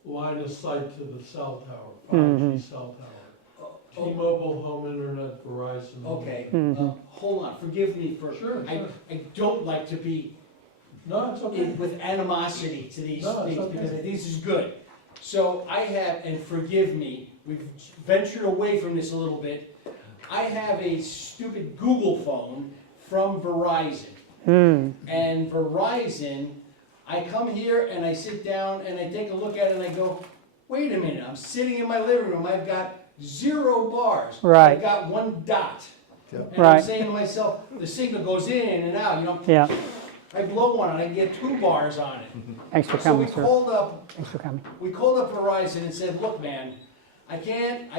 line of sight to the cell tower, 5G cell tower. T-Mobile, home internet, Verizon. Okay, Mhm. hold on, forgive me for, Sure, I sure. don't like to be No, it's okay. with animosity to these No, it's things, okay. because this is good. So I have, and forgive me, we've ventured away from this a little bit. I have a stupid Google phone from Verizon. And Verizon, I come here and I sit down and I take a look at it and I go, wait a minute, I'm sitting in my living room, I've got 0 bars. Right. I've got 1 dot. Yep. And I'm Right. saying to myself, the signal goes in and out, Yeah. I blow one and I get 2 bars on it. Thanks for So we coming, sir. called up Thanks for coming. Verizon and said, look, man, I can't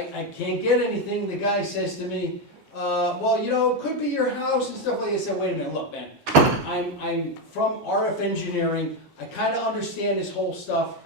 get anything. The guy says to me, well, it could be your house and stuff like that. I said, wait a minute, look, man, I'm from RF engineering. I kind of understand this whole stuff.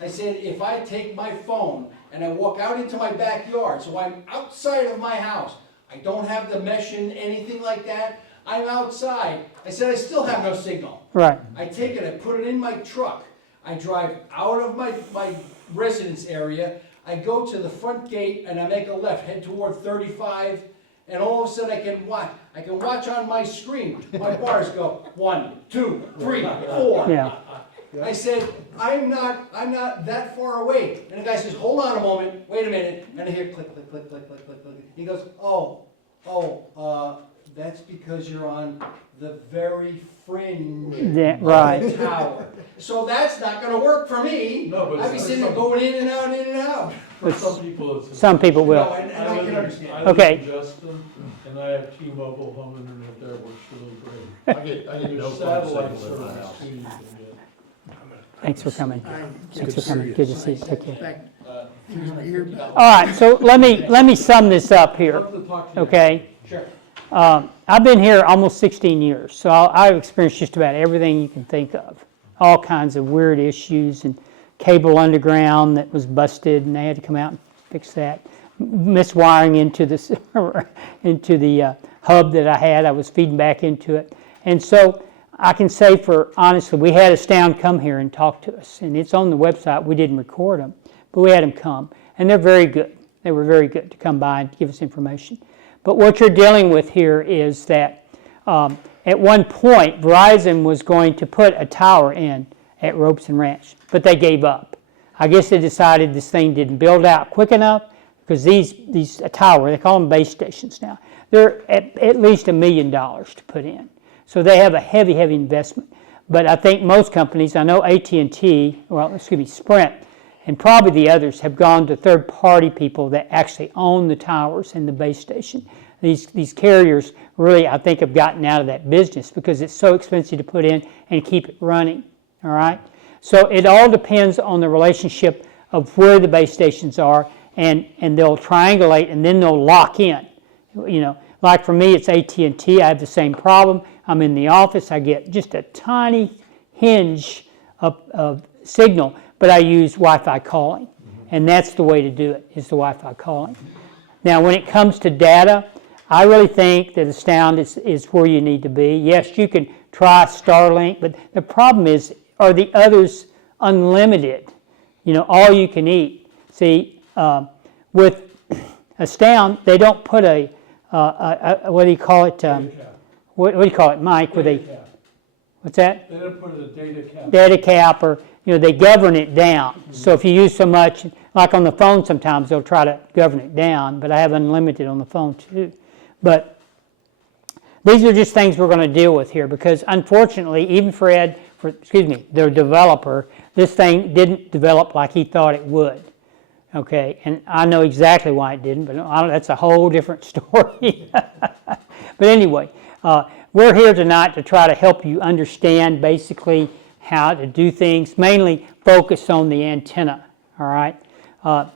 I said, if I take my phone and I walk out into my backyard, so I'm outside of my house, I don't have the mesh and anything like that, I'm outside. I said, I still have no signal. Right. I take it, I put it in my truck, I drive out of my residence area, I go to the front gate and I make a left, head toward 35, and all of a sudden I can watch on my screen, my bars go 1, 2, 3, 4. Yeah. I said, I'm not that far away. And the guy says, hold on a moment, wait a minute. And I hear click, click, click, click, click, click, click. He goes, that's because you're on the very fringe Right. of the tower. So that's not gonna work for me. No, but I'd be it's- sitting there going in and out, in and out. For some people, it's. Some people will. No, and I can understand. I live Okay. in Justin, and I have T-Mobile home internet there, works really great. I get no There's phone satellite signal in my service house. too, you can get. Thanks for coming. Thanks for coming. Good to see you. Take care. All All right, so let me sum this up here, Love to talk to you. okay? Sure. I've been here almost 16 years, so I've experienced just about everything you can think of. All kinds of weird issues and cable underground that was busted, and they had to come out and fix that. Miswiring into the hub that I had. I was feeding back into it. And so I can say honestly, we had Astound come here and talk to us, and it's on the website. We didn't record them, but we had them come, and they're very good. They were very good to come by and give us information. But what you're dealing with here is that at one point, Verizon was going to put a tower in at Robeson Ranch, but they gave up. I guess they decided this thing didn't build out quick enough, because a tower, they call them base stations now, they're at least $1 million to put in. So they have a heavy, heavy investment. But I think most companies, I know AT&T, Sprint, and probably the others have gone to third-party people that actually own the towers and the base station. These carriers really, I think, have gotten out of that business because it's so expensive to put in and keep it running, all right? So it all depends on the relationship of where the base stations are, and they'll triangulate, and then they'll lock in. You know, like for me, it's AT&T. I have the same problem. I'm in the office. I get just a tiny hinge of signal, but I use Wi-Fi calling, and that's the way to do it, is the Wi-Fi calling. Now, when it comes to data, I really think that Astound is where you need to be. Yes, you can try Starlink, but the problem is, are the others unlimited? You know, all you can eat. See, with Astound, they don't put a what do you call it? What do you call it, Mike? With a what's that? They don't put a data cap. Data cap, or they govern it down. So if you use so much, like on the phone, sometimes they'll try to govern it down. But I have unlimited on the phone too. But these are just things we're going to deal with here, because unfortunately, even their developer, this thing didn't develop like he thought it would. Okay, and I know exactly why it didn't, but that's a whole different story. But anyway, we're here tonight to try to help you understand basically how to do things, mainly focus on the antenna, all right?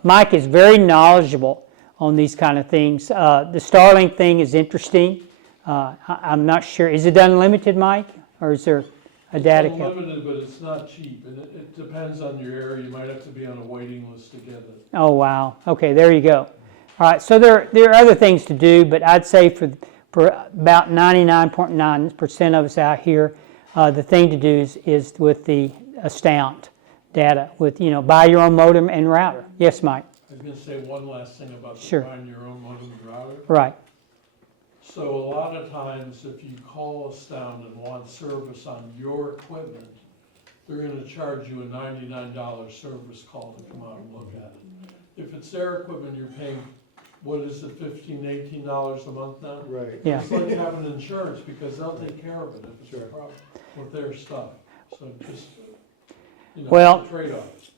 Mike is very knowledgeable on these kind of things. The Starlink thing is interesting. I'm not sure, is it unlimited, Mike, or is there a data cap? It's unlimited, but it's not cheap, and it depends on your area. You might have to be on a waiting list to get it. Oh, wow. Okay, there you go. All right, so there are other things to do, but I'd say for about 99.9% of us out here, the thing to do is with the Astound data, with, buy your own modem and router. Yes, Mike? I was going to say one last thing about Sure. buying your own modem and router. Right. So a lot of times, if you call Astound and want service on your equipment, they're going to charge you a $99 service call to come out and look at it. If it's their equipment, you're paying, what is it, $15, $18 a month now? Right. Yeah. It's like having insurance, because they'll take care of it if it's a problem with their stuff. So just, Well, it's a trade-off.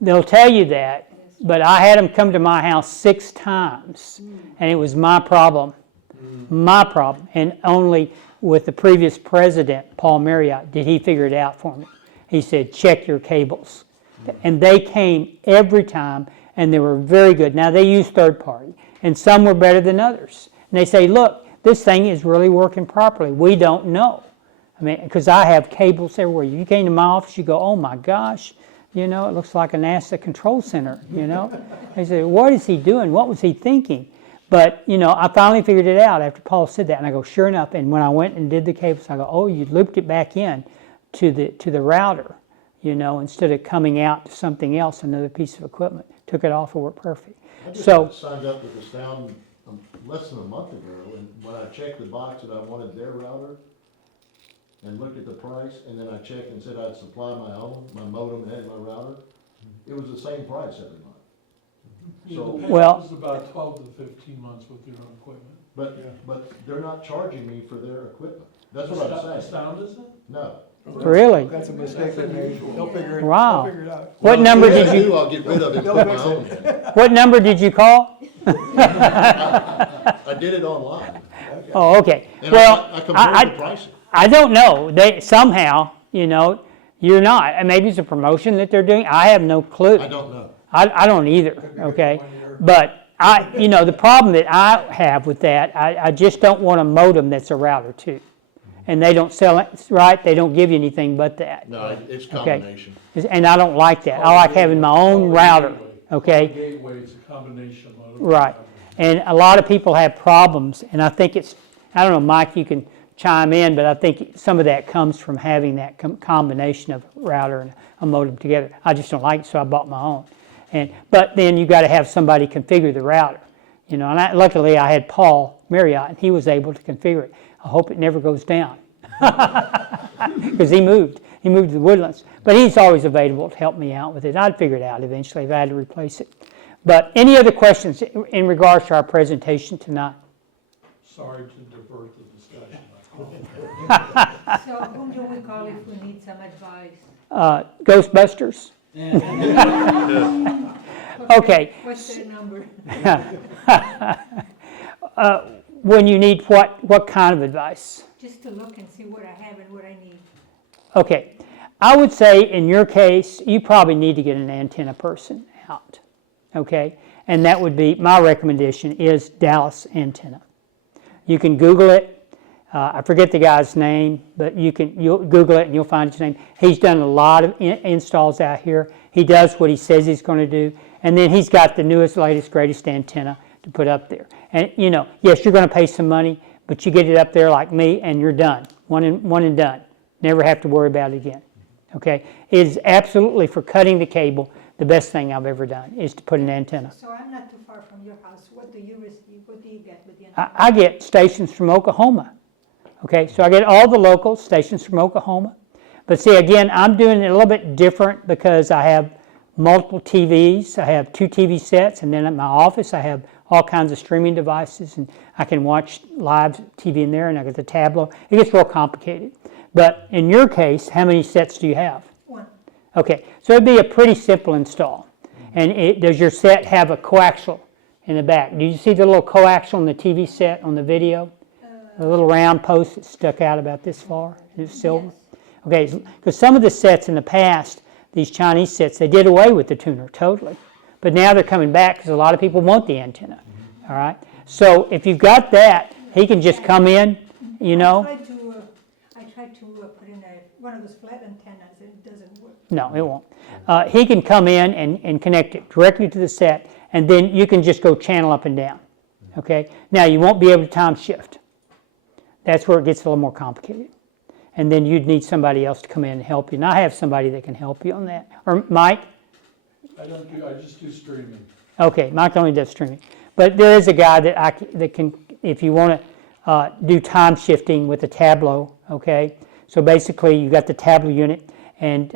They'll tell you that, but I had them come to my house 6 times, and it was my problem. My problem, and only with the previous president, Paul Marriott, did he figure it out for me. He said, check your cables. And they came every time, and they were very good. Now, they use third party, and some were better than others. And they say, look, this thing is really working properly. We don't know. I mean, because I have cables everywhere. You came to my office, you go, oh my gosh, it looks like a NASA control center, They say, what is he doing? What was he thinking? But, I finally figured it out after Paul said that, and I go, sure enough, and when I went and did the cables, I go, oh, you looped it back in to the router, instead of coming out to something else, another piece of equipment. Took it off and worked perfect. I just So, signed up with Astound less than a month ago, and when I checked the box that I wanted their router and looked at the price, and then I checked and said I'd supply my own, my modem and my router, it was the same price every month. So, Well- It was about 12 to 15 months with your own equipment. but they're not charging me for their equipment. That's what I'm saying. Astound, is it? No. Really? That's a mistake they made. They'll figure it, Wow. they'll figure it out. What number If did they you, do, I'll get rid of it and They'll put my fix own it. in. what number did you call? I did it online. Oh, okay. And Well, I compared the pricing. I don't know. They, somehow, you're not. And maybe it's a promotion that they're doing. I have no clue. I don't know. I don't either, okay? But the problem that I have with that, I just don't want a modem that's a router too. And they don't sell it, right? They don't give you anything but that. No, it's Okay. combination. And I don't like that. I like having my own router, okay? Gateway, it's a combination modem. Right. And a lot of people have problems, and I think I don't know, Mike, you can chime in, but I think some of that comes from having that combination of router and a modem together. I just don't like it, so I bought my own. But then you got to have somebody configure the router, and luckily I had Paul Marriott, and he was able to configure it. I hope it never goes down, because he moved to the Woodlands. But he's always available to help me out with it. I'd figure it out eventually if I had to replace it. But any other questions in regards to our presentation tonight? Sorry to divert the discussion. So whom do we call if we need some advice? Ghostbusters? Okay. What's their number? When you need what kind of advice? Just to look and see what I have and what I need. Okay. I would say in your case, you probably need to get an antenna person out. Okay? And that would be, my recommendation is Dallas Antenna. You can Google it. I forget the guy's name, but you'll Google it and you'll find his name. He's done a lot of installs out here. He does what he says he's going to do. And then he's got the newest, latest, greatest antenna to put up there. And, yes, you're going to pay some money, but you get it up there like me and you're done. One and done. Never have to worry about it again. Okay? It is absolutely, for cutting the cable, the best thing I've ever done is to put an antenna. So I'm not too far from your house. What do you receive? What do you get with the antenna? I get stations from Oklahoma. Okay, so I get all the local stations from Oklahoma. But see, again, I'm doing it a little bit different because I have multiple TVs. I have 2 TV sets, and then at my office I have all kinds of streaming devices, and I can watch live TV in there, and I get the Tableau. It gets real complicated. But in your case, how many sets do you have? 1. Okay, so it'd be a pretty simple install. And does your set have a coaxial in the back? Do you see the little coaxial in the TV set on the video? The little round post that stuck out about this far, it's silver. Yes. Okay, because some of the sets in the past, these Chinese sets, they did away with the tuner totally. But now they're coming back because a lot of people want the antenna. All right? So if you've got that, he can just come in, I tried to put in one of those flat antennas, and it doesn't work. No, it won't. He can come in and connect it directly to the set, and then you can just go channel up and down. Okay? Now, you won't be able to time shift. That's where it gets a little more complicated. And then you'd need somebody else to come in and help you. And I have somebody that can help you on that. Or Mike? I just do streaming. Okay, Mike only does streaming. But there is a guy that can, if you want to do time shifting with a Tableau, okay? So basically, you got the Tableau unit, and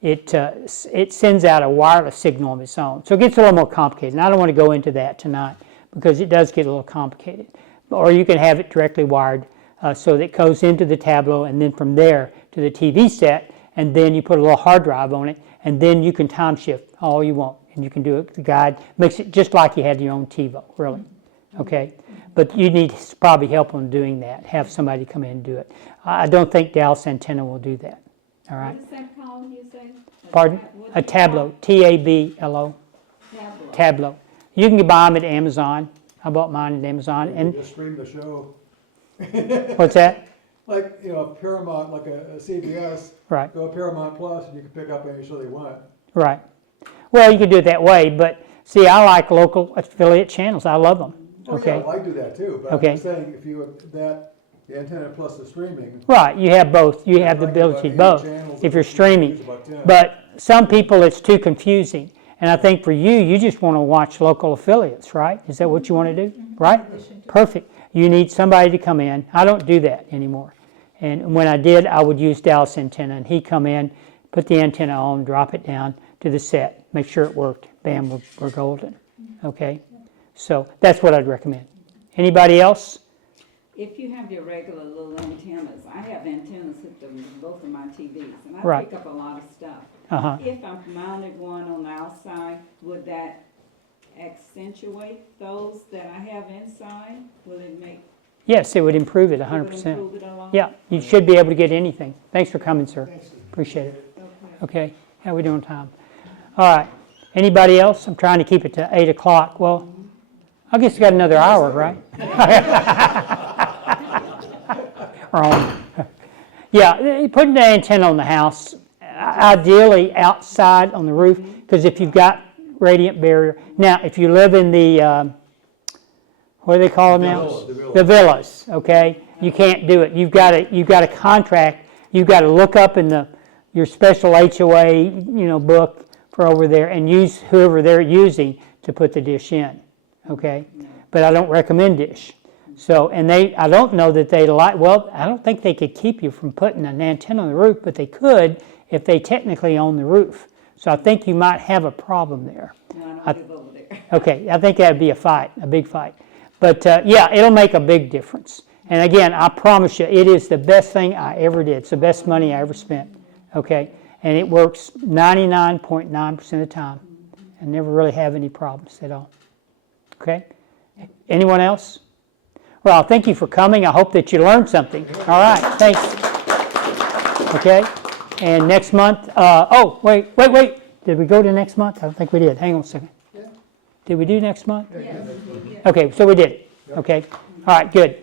it sends out a wireless signal of its own. So it gets a little more complicated. And I don't want to go into that tonight because it does get a little complicated. Or you can have it directly wired so that it goes into the Tableau, and then from there to the TV set, and then you put a little hard drive on it, and then you can time shift all you want. And you can do it, the guide makes it just like you had your own TiVo, really. Okay? But you need probably help on doing that, have somebody come in and do it. I don't think Dallas Antenna will do that. All right? What is that called, you say? Pardon? A Tableau, Tablo. Tableau. You can buy them at Amazon. I bought mine at Amazon. You just stream the show. What's that? Like, Paramount, like a CBS. Right. Go Paramount Plus, and you can pick up any show they want. Right. Well, you could do it that way, but see, I like local affiliate channels. I love them. Okay. Yeah, I do that too, but Okay. I'm just saying, if you have the antenna plus the streaming. Right. You have both. You have the ability to both if you're streaming. But some people, it's too confusing. And I think for you, you just want to watch local affiliates, right? Is that what you want to do? Right? Perfect. You need somebody to come in. I don't do that anymore. And when I did, I would use Dallas antenna, and he'd come in, put the antenna on, drop it down to the set, make sure it worked. Bam, we're golden. Okay? So that's what I'd recommend. Anybody else? If you have your regular little antennas, I have antennas hooked up to both of my TVs, and I Right. pick up a lot of stuff. Uh-huh. If I've mounted one on the outside, would that accentuate those that I have inside? Will it make, Yes, it would improve it it 100%. would improve it along? Yeah, you should be able to get anything. Thanks for coming, sir. Appreciate it. Okay. Okay, how we doing on time? All right, anybody else? I'm trying to keep it to 8 o'clock. Well, I guess we got another hour, right? Wrong. Yeah, putting the antenna on the house, ideally outside on the roof, because if you've got radiant barrier. Now, if you live in the, what do they call them now? The villas, okay? You can't do it. You've got to contract. You've got to look up in your special HOA, book for over there and use whoever they're using to put the dish in, okay? But I don't recommend dish. So, and I don't know that I don't think they could keep you from putting an antenna on the roof, but they could if they technically own the roof. So I think you might have a problem there. No, I don't live over there. Okay, I think that'd be a big fight. But yeah, it'll make a big difference. And again, I promise you, it is the best thing I ever did. It's the best money I ever spent, okay? And it works 99.9% of the time. I never really have any problems at all, okay? Anyone else? Well, thank you for coming. I hope that you learned something. All right, thanks. Okay, and next month, wait. Did we go to next month? I don't think we did. Hang on a second. Did we do next month? Yes. Okay, so we did. Okay, all right, good.